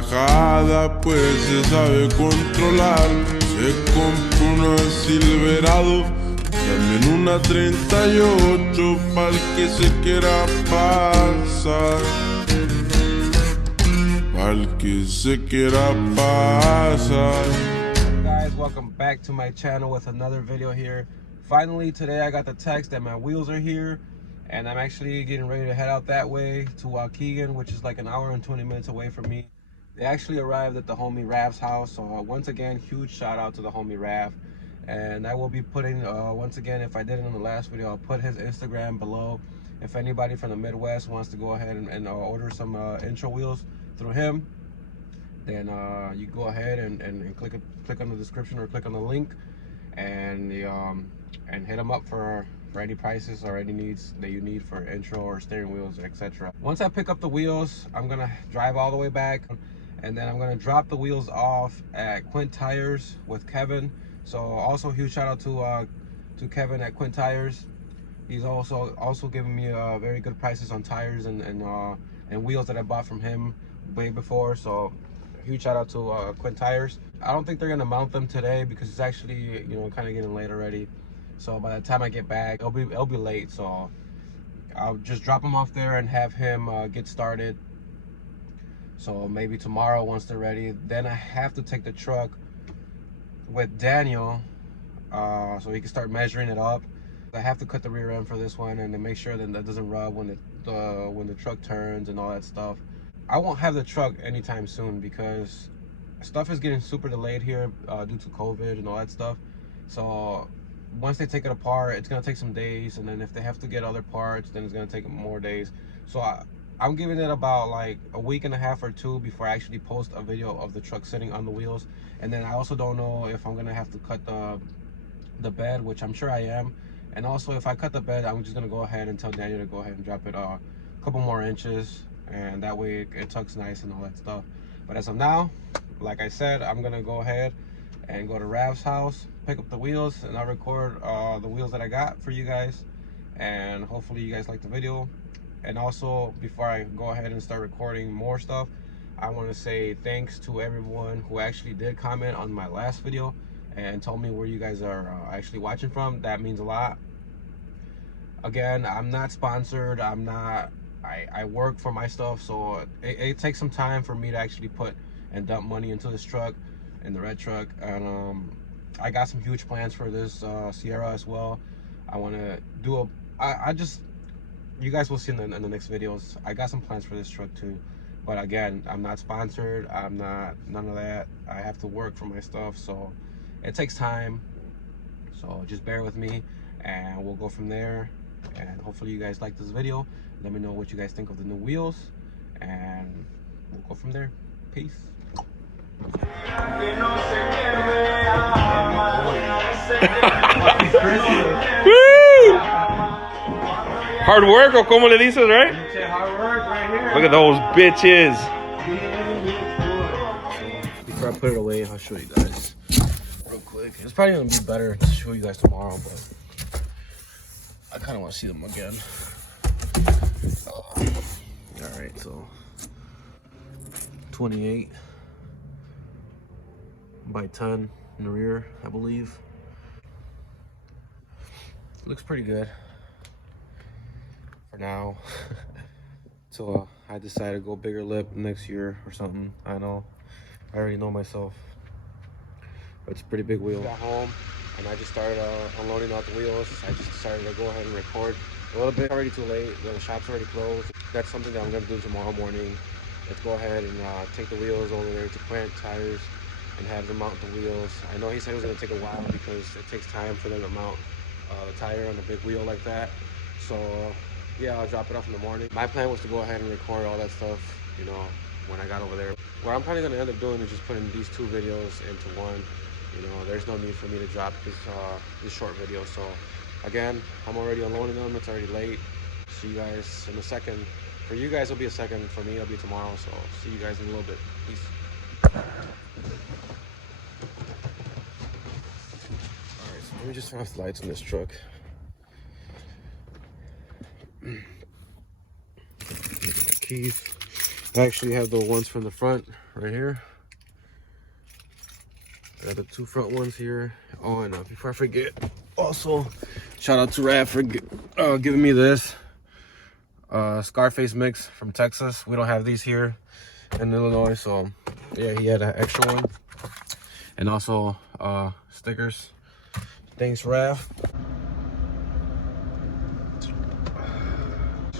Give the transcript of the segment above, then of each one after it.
relajada, pues se sabe controlar. Se compró una Silverado, también una 38 para el que se quiera pasar. Para el que se quiera pasar. Guys, welcome back to my channel with another video here. Finally, today I got the text that my wheels are here, and I'm actually getting ready to head out that way to Waukegan, which is like an hour and 20 minutes away from me. They actually arrived at the homie Rav's house, so once again, huge shout out to the homie Rav. And I will be putting, once again, if I did it in the last video, I'll put his Instagram below. If anybody from the Midwest wants to go ahead and order some intro wheels through him, then you go ahead and click on the description or click on the link, and hit them up for any prices or any needs that you need for intro or steering wheels, etc. Once I pick up the wheels, I'm gonna drive all the way back, and then I'm gonna drop the wheels off at Quint Tires with Kevin. So also huge shout out to Kevin at Quint Tires. He's also giving me very good prices on tires and wheels that I bought from him way before. So huge shout out to Quint Tires. I don't think they're gonna mount them today because it's actually, you know, kind of getting late already. So by the time I get back, it'll be late. So I'll just drop them off there and have him get started. So maybe tomorrow once they're ready, then I have to take the truck with Daniel so he can start measuring it up. I have to cut the rear end for this one and to make sure that doesn't rub when the truck turns and all that stuff. I won't have the truck anytime soon because stuff is getting super delayed here due to COVID and all that stuff. So once they take it apart, it's gonna take some days, and then if they have to get other parts, then it's gonna take more days. So I'm giving it about like a week and a half or two before I actually post a video of the truck sitting on the wheels. And then I also don't know if I'm gonna have to cut the bed, which I'm sure I am. And also if I cut the bed, I'm just gonna go ahead and tell Daniel to go ahead and drop it a couple more inches, and that way it tucks nice and all that stuff. But as of now, like I said, I'm gonna go ahead and go to Rav's house, pick up the wheels, and I'll record the wheels that I got for you guys, and hopefully you guys like the video. And also, before I go ahead and start recording more stuff, I want to say thanks to everyone who actually did comment on my last video and told me where you guys are actually watching from. That means a lot. Again, I'm not sponsored. I work for my stuff, so it takes some time for me to actually put and dump money into this truck, in the red truck. And I got some huge plans for this Sierra as well. I want to do you guys will see in the next videos. I got some plans for this truck too, but again, I'm not sponsored. I'm not, none of that. I have to work for my stuff, so it takes time. So just bear with me, and we'll go from there. And hopefully you guys like this video. Let me know what you guys think of the new wheels, and we'll go from there. Peace. Hard work, or como le dices, right? Hard work right here. Look at those bitches. Before I put it away, I'll show you guys real quick. It's probably gonna be better to show you guys tomorrow, but I kind of want to see them again. All right, so 28 by 10 in the rear, I believe. Looks pretty good for now. So I decided to go bigger lip next year or something. I know, I already know myself, but it's a pretty big wheel. Got home and I just started unloading out the wheels. I just decided to go ahead and record a little bit. Already too late, the shop's already closed. That's something that I'm gonna do tomorrow morning. Let's go ahead and take the wheels over there to Quint Tires and have them mount the wheels. I know he said it was gonna take a while because it takes time for them to mount the tire on a big wheel like that. So yeah, I'll drop it off in the morning. My plan was to go ahead and record all that stuff, you know, when I got over there. What I'm probably gonna end up doing is just putting these two videos into one. You know, there's no need for me to drop this short video. So again, I'm already unloading them. It's already late. See you guys in a second. For you guys, it'll be a second. For me, it'll be tomorrow. So see you guys in a little bit. Peace. Alright, so let me just turn off the lights on this truck. My keys. I actually have the ones from the front right here. I got the two front ones here. Oh, and before I forget, also shout out to Raph for giving me this Scarface mix from Texas. We don't have these here in Illinois, so yeah, he had an extra one. And also stickers. Thanks, Raph.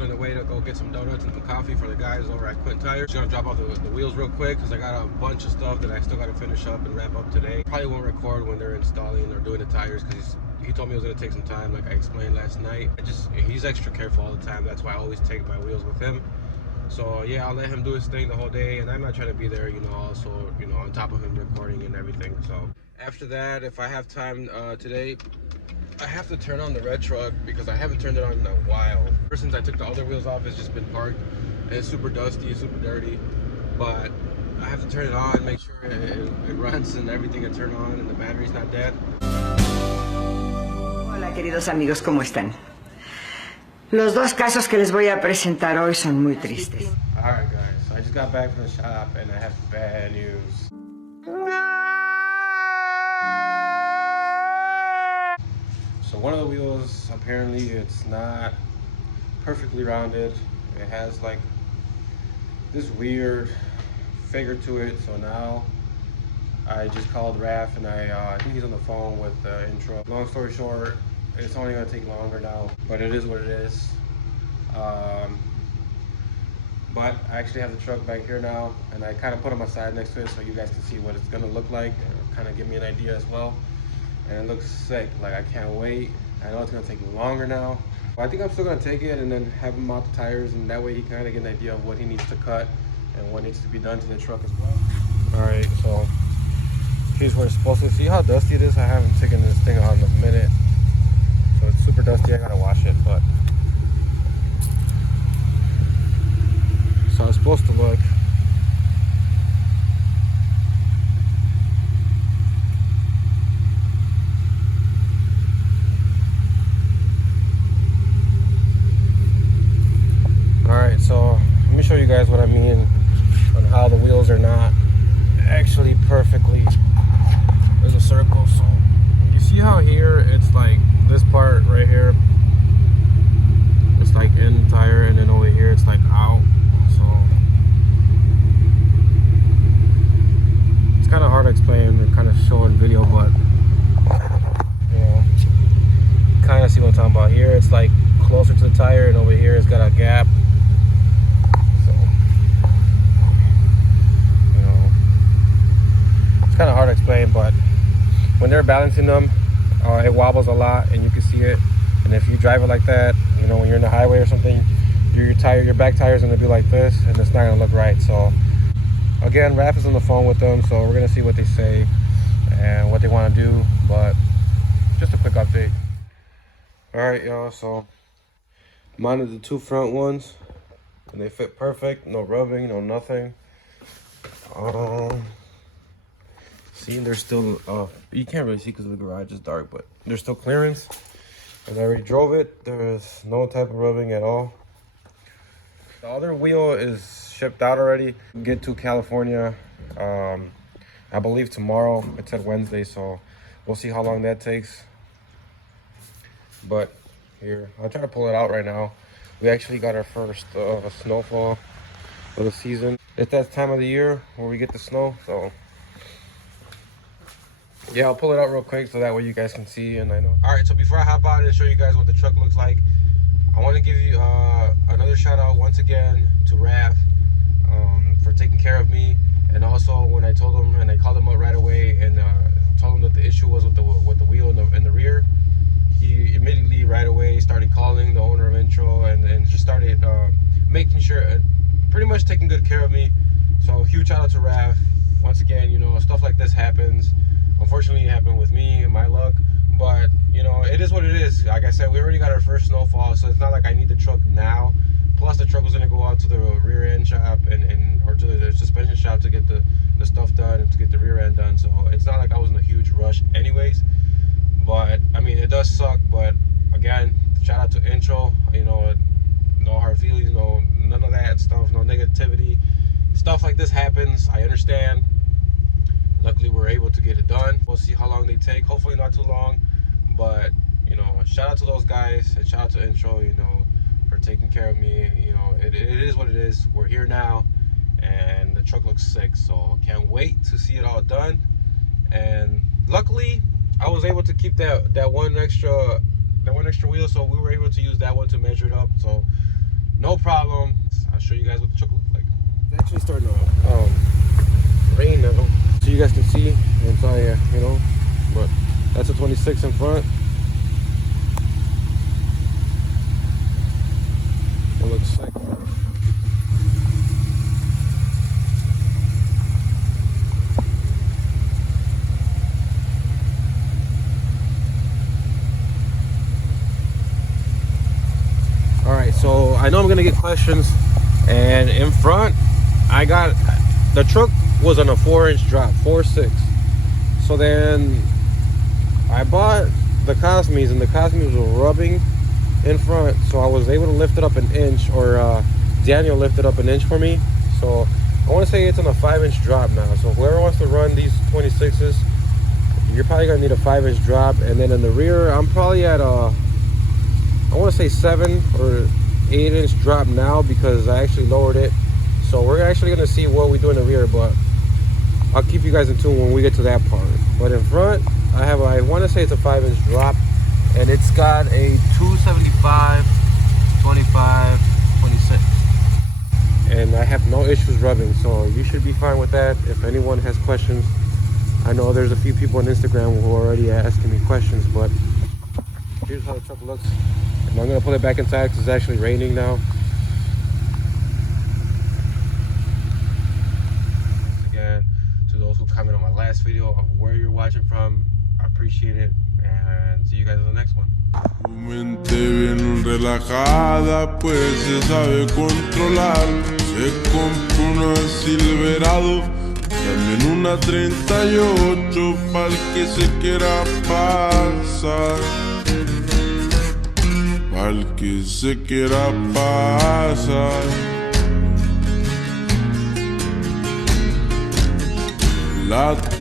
On the way to go get some donuts and some coffee for the guys over at Quint Tire. Just gonna drop off the wheels real quick because I got a bunch of stuff that I still gotta finish up and wrap up today. Probably won't record when they're installing or doing the tires because he told me it was gonna take some time, like I explained last night. He's extra careful all the time. That's why I always take my wheels with him. So yeah, I'll let him do his thing the whole day, and I'm not trying to be there, you know, also, you know, on top of him recording and everything. So after that, if I have time today, I have to turn on the red truck because I haven't turned it on in a while. Ever since I took the other wheels off, it's just been parked and it's super dusty, super dirty. But I have to turn it on, make sure it runs and everything is turned on and the battery's not dead. Hola queridos amigos, ¿cómo están? Los dos casos que les voy a presentar hoy son muy tristes. Alright guys, so I just got back from the shop and I have bad news. So one of the wheels, apparently it's not perfectly rounded. It has like this weird figure to it. So now I just called Raph and I think he's on the phone with the intro. Long story short, it's only gonna take longer now, but it is what it is. But I actually have the truck back here now and I kind of put them aside next to it so you guys can see what it's gonna look like and kind of give me an idea as well. And it looks sick, like I can't wait. I know it's gonna take longer now, but I think I'm still gonna take it and then have him mount the tires, and that way he kind of get an idea of what he needs to cut and what needs to be done to the truck as well. All right, so here's where it's supposed to. See how dusty it is? I haven't taken this thing out in a minute, so it's super dusty. I gotta wash it, but so it's supposed to look. Alright, so let me show you guys what I mean on how the wheels are not actually perfectly. There's a circle, so you see how here it's like this part right here, it's like in the tire, and then over here it's like out. So it's kind of hard to explain and kind of show in video, but you know, kind of see what I'm talking about. Here it's like closer to the tire, and over here it's got a gap. Kind of hard to explain, but when they're balancing them, it wobbles a lot and you can see it. And if you drive it like that, you know, when you're in the highway or something, your back tire is going to be like this and it's not going to look right. So again, Raph is on the phone with them, so we're going to see what they say and what they want to do, but just a quick update. All right, y'all, so mounted the two front ones and they fit perfect, no rubbing, no nothing. See, there's still, you can't really see because the garage is dark, but there's still clearance. As I already drove it, there's no type of rubbing at all. The other wheel is shipped out already. Get to California, I believe tomorrow. It said Wednesday, so we'll see how long that takes. But here, I'll try to pull it out right now. We actually got our first snowfall of the season. It's that time of the year where we get the snow, so yeah, I'll pull it out real quick so that way you guys can see and I know. All right, so before I hop out and show you guys what the truck looks like, I want to give you another shout out once again to Raph for taking care of me. And also when I told him, and I called him up right away and told him that the issue was with the wheel in the rear, he immediately right away started calling the owner of Intro and just started making sure, pretty much taking good care of me. So huge shout out to Raph. Once again, you know, stuff like this happens. Unfortunately, it happened with me and my luck, but you know, it is what it is. Like I said, we already got our first snowfall, so it's not like I need the truck now. Plus, the truck was gonna go out to the rear end shop or to the suspension shop to get the stuff done and to get the rear end done. So it's not like I was in a huge rush, anyways. But I mean, it does suck. But again, shout out to Intro. You know, no hard feelings, none of that stuff, no negativity. stuff like this happens. I understand. Luckily, we're able to get it done. We'll see how long they take. Hopefully not too long. But, you know, shout out to those guys. And shout out to Intro, you know, for taking care of me. You know, it is what it is. We're here now. And the truck looks sick. So can't wait to see it all done. And luckily, I was able to keep that one extra wheel. So we were able to use that one to measure it up. So no problem. I'll show you guys what the truck looks like. It's actually starting to rain now. So you guys can see inside, you know, but that's a 26 in front. It looks sick. All right, so I know I'm gonna get questions, and in front, I got the truck was on a 4-inch drop, 4.6. So then I bought the Cosmes, and the Cosmes were rubbing in front, so I was able to lift it up an inch, or Daniel lifted up an inch for me. So I want to say it's on a 5-inch drop now. So whoever wants to run these 26s, you're probably gonna need a 5-inch drop. And then in the rear, I'm probably at I want to say 7 or 8-inch drop now, because I actually lowered it. So we're actually gonna see what we do in the rear, but I'll keep you guys in tune when we get to that part. But in front, I want to say it's a 5-inch drop, and it's got a 275, 25, 26. And I have no issues rubbing, so you should be fine with that. If anyone has questions, I know there's a few people on Instagram who are already asking me questions, but here's how the truck looks. And I'm gonna put it back inside because it's actually raining now. Those who comment on my last video of where you're watching from, I appreciate it, and see you guys in the next one. Tu mente bien relajada, pues se sabe controlar. Se compró una Silverado, también una 38 para el que se quiera pasar. Para el que se quiera pasar. La